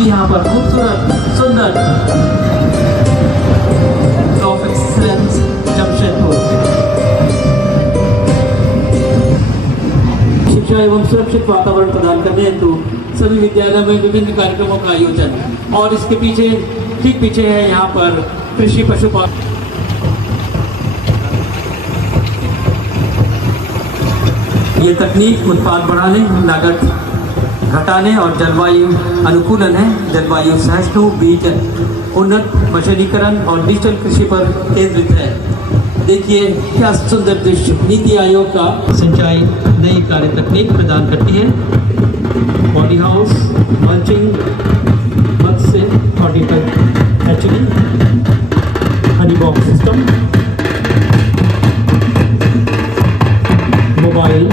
की यहाँ पर खूबसूरत सुंदर ऑफ एक्सीलेंस जमशेदपुर। शिक्षा एवं सुरक्षित वातावरण प्रदान करने हेतु सभी विद्यालयों में विभिन्न कार्यक्रमों का आयोजन, और इसके पीछे ठीक पीछे है यहाँ पर कृषि पशुपालन। ये तकनीक उत्पाद बढ़ाने, लागत घटाने और जलवायु अनुकूलन है। जलवायु सहिष्णु बीज उन्नत मशीनीकरण और डिजिटल कृषि पर केंद्रित है। देखिए क्या सुंदर दृश्य। नीति आयोग का सिंचाई नई कार्य तकनीक प्रदान करती है। पॉली हाउस, मल्चिंग, मत्स्य, horticulture hatchery, honey box system, mobile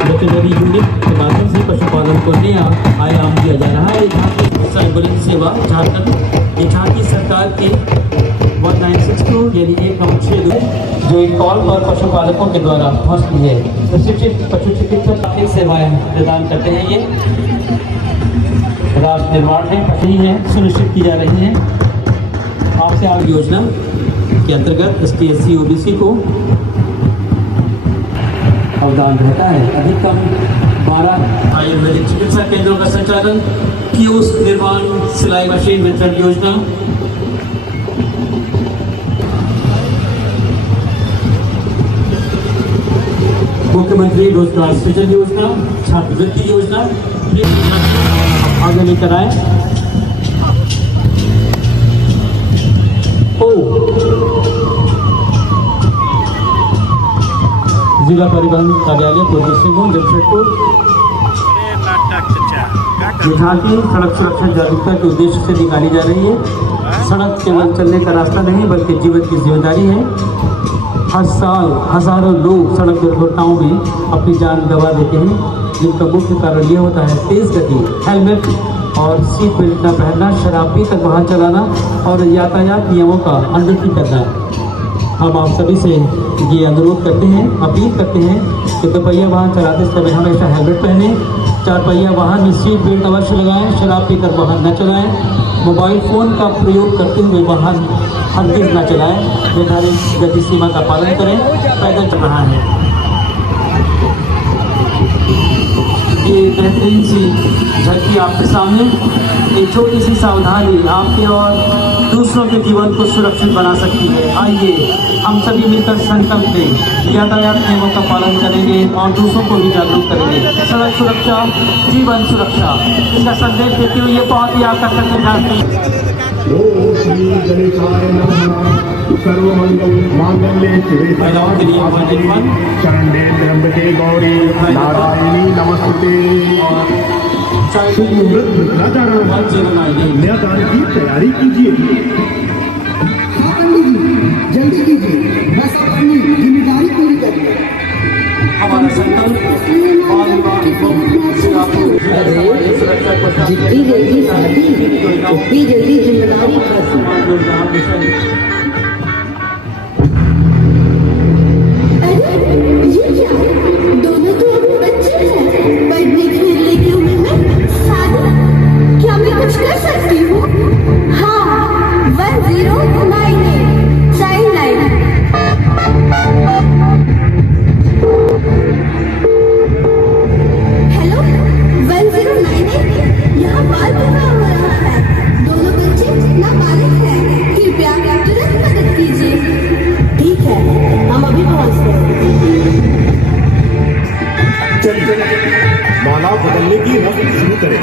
veterinary unit के माध्यम से पशुपालन को नया आयाम दिया जा रहा है। एम्बुलेंस सेवा झारखंड, ये झारखंड सरकार के 1962 यानी 1/6 जो एक कॉल पर पशुपालकों के द्वारा पहुँचती है। प्रशिक्षित पशु चिकित्सक आर्थिक सेवाएं प्रदान करते हैं। ये राष्ट्र निर्माण में पहली है सुनिश्चित की जा रही है। आपसे आग योजना के अंतर्गत ST/SC OBC को अवदान रहता है। अधिकतम 12 आयुर्वेदिक चिकित्सा केंद्रों का संचालन, कियोस्क निर्माण, सिलाई मशीन वितरण योजना, मुख्यमंत्री रोजगार सृजन योजना, छात्रवृत्ति योजना आगे लेकर आए। जिला परिवहन कार्यालय पूर्वी सिंहभूम जमशेदपुर, झारखंड सड़क सुरक्षा जागरूकता के उद्देश्य से निकाली जा रही है। सड़क केवल चलने का रास्ता नहीं बल्कि जीवन की जिम्मेदारी है। हर साल हजारों लोग सड़क दुर्घटनाओं में अपनी जान गंवा देते हैं, जिनका मुख्य कारण यह होता है तेज गति, हेलमेट और सीट बेल्ट न पहनना, शराब पीकर वाहन चलाना और यातायात नियमों का अनदेखी करना। हम आप सभी से ये अनुरोध करते हैं, अपील करते हैं कि दोपहिया वाहन चलाते समय हमेशा हेलमेट पहने, 4 पहिया वाहन में सीट बेल्ट अवश्य लगाएं, शराब पीकर वाहन न चलाएं, मोबाइल फ़ोन का प्रयोग करते हुए वाहन हरगिज़ न चलाएं, निर्धारित गति सीमा का पालन करें। पैदल चल रहा है ये बेहतरीन सी झलकी आपके सामने। एक छोटी सी सावधानी आपके और दूसरों के जीवन को सुरक्षित बना सकती है। आइए हम सभी मिलकर संकल्प लें, यातायात नियमों का पालन करेंगे और दूसरों को भी जागरूक करेंगे। सड़क सुरक्षा, जीवन सुरक्षा, इसका संदेश देते हुए ये बहुत ही आकर्षक जानती गौरी नारायणी नमस्ते। कन्यादान की तैयारी कीजिए, जल्दी कीजिए, बस अपनी जिम्मेदारी पूरी करिए। हमारा संकल्प जितनी जल्दी शादी उतनी जल्दी जिम्मेदारी खत्म। ये क्या, दोनों तो अभी बच्चे हैं, पढ़ने खेलने की उम्र में शादी, क्या मैं कुछ कर सकती हूँ? हाँ, 1098 चाइल्ड लाइन। हेलो 1098, यहाँ बाल विवाह हो रहा है, दोनों बच्चे नाबालिग हैं, कृपया तुरंत मदद कीजिए। ठीक है, हम अभी पहुँचते हैं। चलिए माला बदलने की रस्म शुरू करें।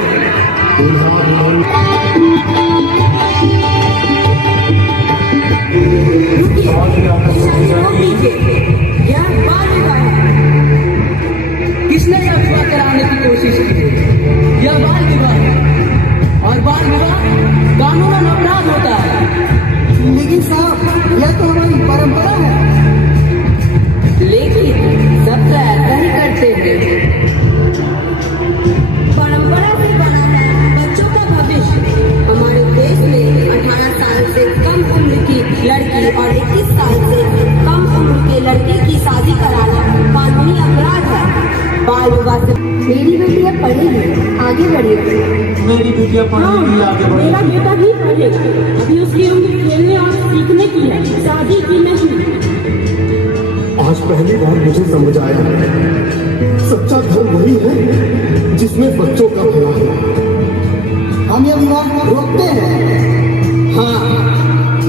किसने अफवाह कराने की कोशिश की? यह बाल विवाह है और बाल विवाह कानूनन अपराध होता है। लेकिन साहब, यह तो हमारी परंपरा है। लेकिन सब तो ऐसा ही करते हैं। परंपरा से बना है बच्चों का भविष्य। हमारे देश में 18 साल से कम उम्र की लड़की और 21 साल से कम उम्र के लड़के की शादी कराना कानूनी अपराध है। बाल विवाह से मेरी बेटी अब पढ़ेगी, आगे बढ़ेगी। बेटियां पढ़ने के लिए आगे मेरा बढ़ी। बेटा भी पढ़े, अभी उसकी उम्र खेलने और सीखने की है, शादी की नहीं। आज पहली बार मुझे समझ आया, सच्चा धर्म वही है जिसमें बच्चों का भला है। हम ये विवाह रोकते हैं। हाँ,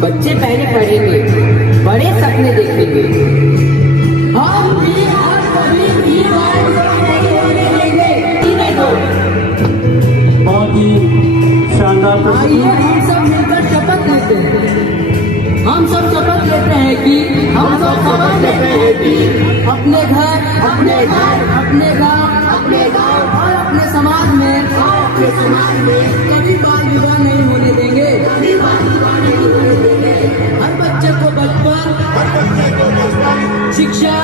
बच्चे पहले पढ़ेंगे, बड़े सपने देखेंगे। हम भी आज कभी भी बहुत ही शानदार प्रस्तुति। आइए हम सब मिलकर शपथ लेते हैं। हम सब शपथ लेते हैं कि अपने घर, अपने गांव और अपने समाज में कभी बाल विवाह नहीं होने देंगे। हर बच्चे को बचपन, शिक्षा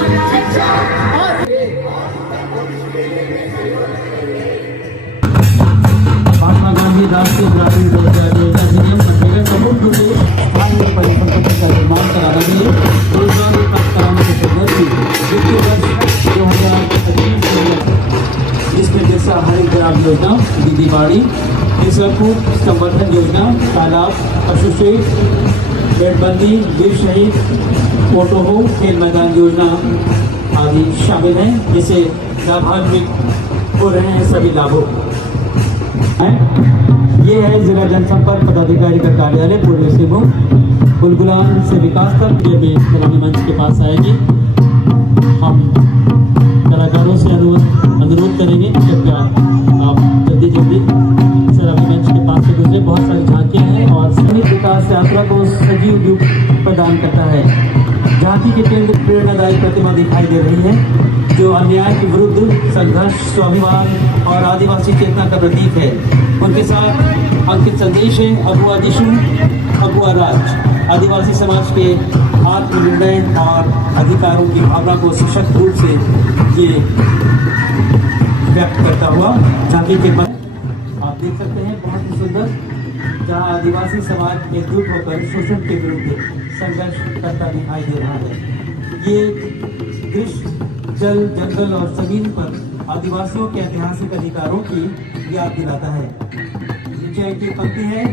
और महात्मा गांधी राष्ट्रीय ग्रामीण रोजगार योजना अधिनियम अंतर्गत समूह रूप से स्थानीय परिसंपत्ति का निर्माण कराने के लिए रोजगार प्राप्त कराने के संदर्भ में वित्तीय वर्ष 2025 जिसमें जैसा हरित ग्राम योजना, दीदी बाड़ी, कूप संवर्धन योजना, तालाब, पशु शेड, बेटबंदी, वीर शहीद, ओटोहो, खेल मैदान योजना आदि शामिल हैं, जिसे लाभान्वित हो रहे हैं सभी लाभों। ये है जिला जनसंपर्क पदाधिकारी का कार्यालय पूर्वी सिंहभूम। गुलगुलान से विकास तक ये भी सलामी मंच के पास आएगी। हम कलाकारों से अनुरोध करेंगे कृपया आप जल्दी सलामी मंच के पास से गुजरे। बहुत सारी झांकियाँ हैं और समित विकास यात्रा को सजीव रूप प्रदान करता है। झांकी के केंद्र प्रेरणादायी प्रतिमा दिखाई दे रही है जो अन्याय के विरुद्ध संघर्ष, स्वाभिमान और आदिवासी चेतना का प्रतीक है। उनके साथ अंकित संदेश है अगुआ दिशु, अगुआ राज, आदिवासी समाज के आत्मनिर्णय और अधिकारों की भावना को सशक्त रूप से ये व्यक्त करता हुआ झांकी के पद आप देख सकते हैं, बहुत ही सुंदर, जहां आदिवासी समाज एकजुट होकर शोषण के विरुद्ध संघर्ष करता दिखाई दे रहा है। ये दृश्य जल, जंगल और जमीन पर आदिवासियों के ऐतिहासिक अधिकारों की याद दिलाता है। नीचे की पंक्ति है,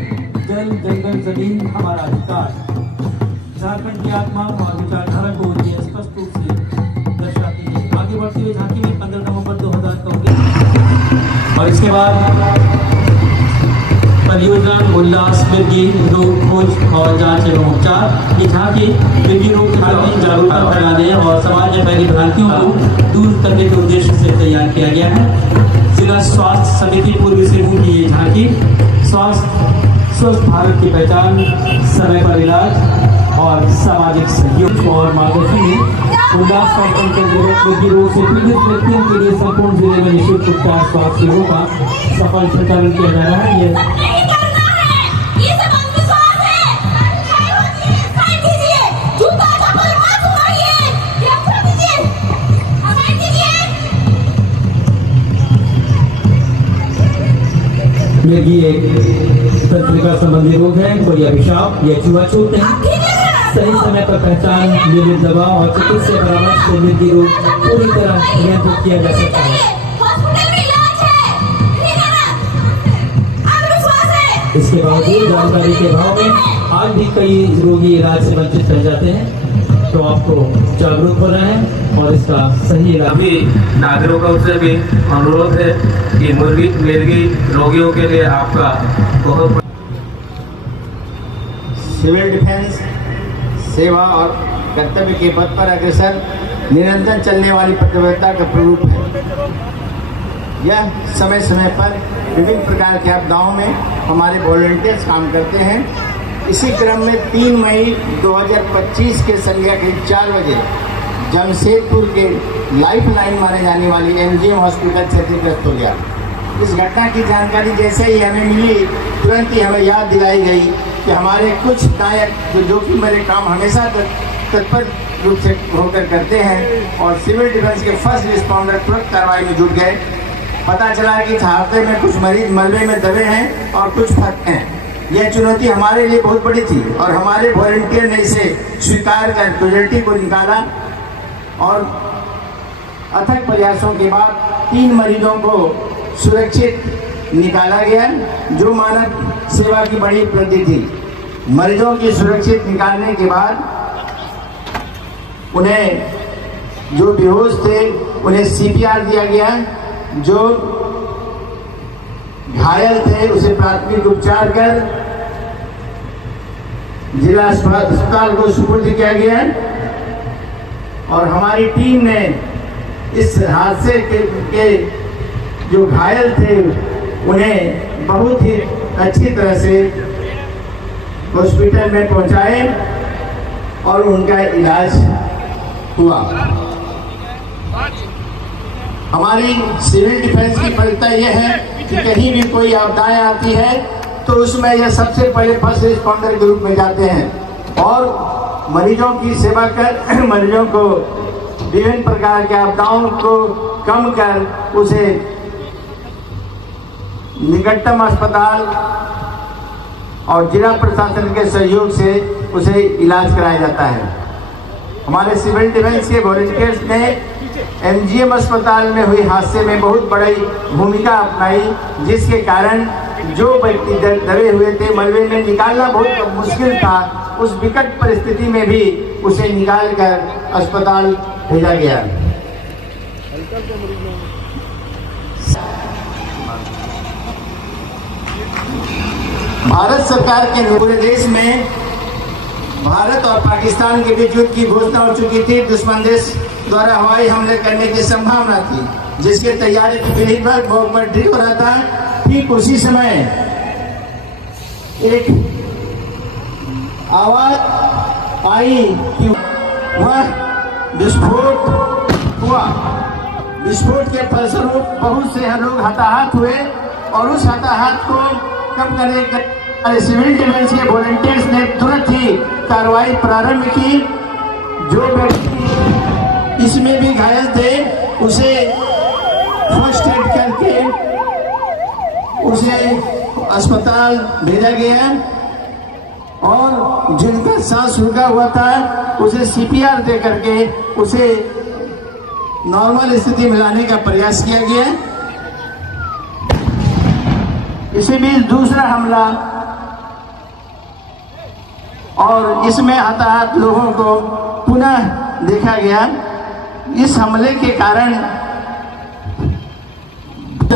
जल, जंगल, जमीन हमारा अधिकार। झारखंड की आत्मा और विचारधारा को ये स्पष्ट रूप से दर्शाती है। आगे बढ़ते हुए झांकी में 15 नवंबर 2024 और इसके बाद परियोजना उल्लास मिर्गी रोग खोज और जांच एवं उपचार। ये झांकी मिर्गी रोग के बारे में जागरूकता फैलाने और समाज में फैली भ्रांतियों को दूर करने के उद्देश्य से तैयार किया गया है। जिला स्वास्थ्य समिति पूर्वी सिंहभूम की ये झांकी स्वस्थ भारत की पहचान, समय पर इलाज और सामाजिक सहयोग और मार्गदर्शन में उल्लास कार्यक्रम के अंतर्गत मिर्गी रोग से पीड़ित व्यक्तियों के लिए संपूर्ण जिले में निःशुल्क उपचार स्वास्थ्य सेवाओं का सफल संचालन किया जा रहा है। ये मिर्गी एक तंत्रिका संबंधी रोग है, कोई अभिशाप या छुआछूत नहीं। सही समय पर पहचान, नियमित दवा और चिकित्सा परामर्श से मिर्गी रोग पूरी तरह नियंत्रित किया जा सकता है। इसके बावजूद जानकारी के अभाव में आज भी कई रोगी इलाज से वंचित रह जाते हैं, तो आपको जागरूक होना है और इसका सही इलाज। सभी नागरिकों से भी अनुरोध है कि मिर्गी रोगियों के लिए आपका बहुत सिविल डिफेंस सेवा और कर्तव्य के पथ पर अग्रसर निरंतर चलने वाली प्रतिबद्धता का प्ररूप है। यह समय समय पर विभिन्न प्रकार के आपदाओं में हमारे वॉलंटियर्स काम करते हैं। इसी क्रम में 3 मई 2025 के संध्या करीब 4 बजे जमशेदपुर के लाइफ लाइन माने जाने वाली MGM हॉस्पिटल क्षतिग्रस्त हो गया। इस घटना की जानकारी जैसे ही हमें मिली, तुरंत ही हमें याद दिलाई गई कि हमारे कुछ नायक जो जोखिम भरे काम हमेशा तत्पर रूप से होकर करते हैं और सिविल डिफेंस के फर्स्ट रिस्पॉन्डर तुरंत कार्रवाई में जुट गए। पता चला कि छावते में कुछ मरीज मलबे में दबे हैं और कुछ फट हैं। यह चुनौती हमारे लिए बहुत बड़ी थी और हमारे वॉलंटियर ने इसे स्वीकार कर क्वालिटी को निकाला और अथक प्रयासों के बाद 3 मरीजों को सुरक्षित निकाला गया, जो मानव सेवा की बड़ी उपलब्धि थी। मरीजों की सुरक्षित निकालने के बाद उन्हें जो बेहोश थे उन्हें CPR दिया गया, जो घायल थे उसे प्राथमिक उपचार कर जिला अस्पताल को सुपुर्द किया गया। और हमारी टीम ने इस हादसे के जो घायल थे उन्हें बहुत ही अच्छी तरह से हॉस्पिटल में पहुंचाए और उनका इलाज हुआ। हमारी सिविल डिफेंस की फलता यह है कि कहीं भी कोई आपदाएं आती है तो उसमें यह सबसे पहले फर्स्ट रिस्पॉन्डर के रूप में जाते हैं और मरीजों की सेवा कर मरीजों को विभिन्न प्रकार के आपदाओं को कम कर उसे निकटतम अस्पताल और जिला प्रशासन के सहयोग से उसे इलाज कराया जाता है। हमारे सिविल डिफेंस के वॉलंटियर्स ने MGM अस्पताल में हुई हादसे में बहुत बड़ी भूमिका अपनाई, जिसके कारण जो व्यक्ति दबे हुए थे मलबे में निकालना बहुत मुश्किल था, उस विकट परिस्थिति में भी उसे निकालकर अस्पताल भेजा गया। भारत सरकार के पूरे देश में भारत और पाकिस्तान के बीच युद्ध की घोषणा हो चुकी थी। दुश्मन देश द्वारा हवाई हमले करने की संभावना थी, जिसके तैयारी की विधि पर बहुत ठीक हो रहा था। ठीक उसी समय एक आवाज आई कि वह विस्फोट हुआ। विस्फोट के फलस्वरूप बहुत से लोग हताहत हुए और उस हताहत को कम करने के सिविल डिफेंस के वॉलंटियर्स ने तुरंत ही कार्रवाई प्रारंभ की। जो व्यक्ति इसमें भी घायल थे उसे फर्स्ट एड करके उसे अस्पताल भेजा गया और जिनका सांस रुका हुआ था उसे CPR दे करके उसे नॉर्मल स्थिति में लाने का प्रयास किया गया। इसी बीच दूसरा हमला और इसमें हताहत लोगों को पुनः देखा गया। इस हमले के कारण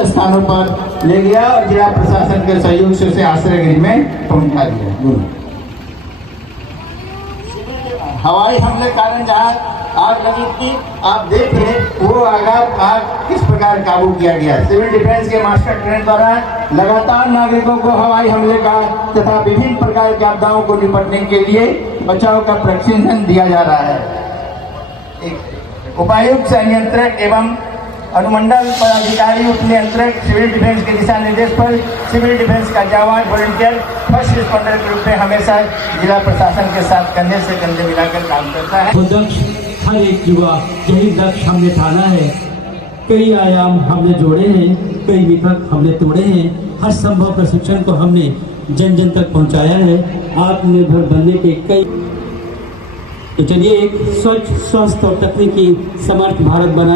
स्थानों पर ले गया और जिला प्रशासन के सहयोग से उसे आश्रय गृह में पहुंचा दिया। हवाई हमले कारण जहां आग लगी थी, आप देखिए वो आग किस प्रकार काबू किया गया। सिविल डिफेंस के मास्टर ट्रेनर द्वारा लगातार नागरिकों को हवाई हमले का तथा विभिन्न प्रकार के आपदाओं को निपटने के लिए बचाव का प्रशिक्षण दिया जा रहा है। उपायुक्त संयंत्रक एवं अनुमंडल पदाधिकारी उप नियंत्रक सिविल डिफेंस के दिशा निर्देश पर सिविल डिफेंस का जवान वॉलंटियर फर्स्ट रिस्पॉन्डर के रूप में हमेशा जिला प्रशासन के साथ कंधे से कंधे मिलाकर काम करता है। हर एक युवा यही लक्ष्य हमने ठाना है। कई आयाम हमने जोड़े हैं, कई मिथक हमने तोड़े हैं। हर संभव प्रशिक्षण को हमने जन जन तक पहुंचाया है। आत्मनिर्भर बनने के कई तो चलिए एक स्वच्छ स्वस्थ और तकनीकी समर्थ भारत बना।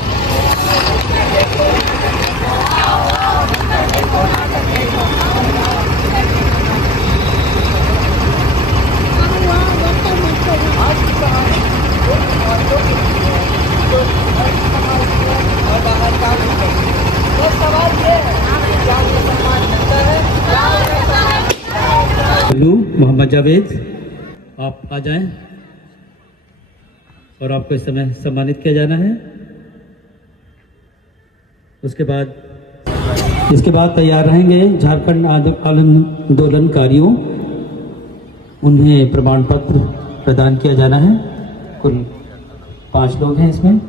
मोहम्मद जावेद, आप आ जाएं और आपको इस समय सम्मानित किया जाना है। इसके बाद तैयार रहेंगे झारखंड आंदोलनकारियों, उन्हें प्रमाण पत्र प्रदान किया जाना है। कुल 5 लोग हैं इसमें।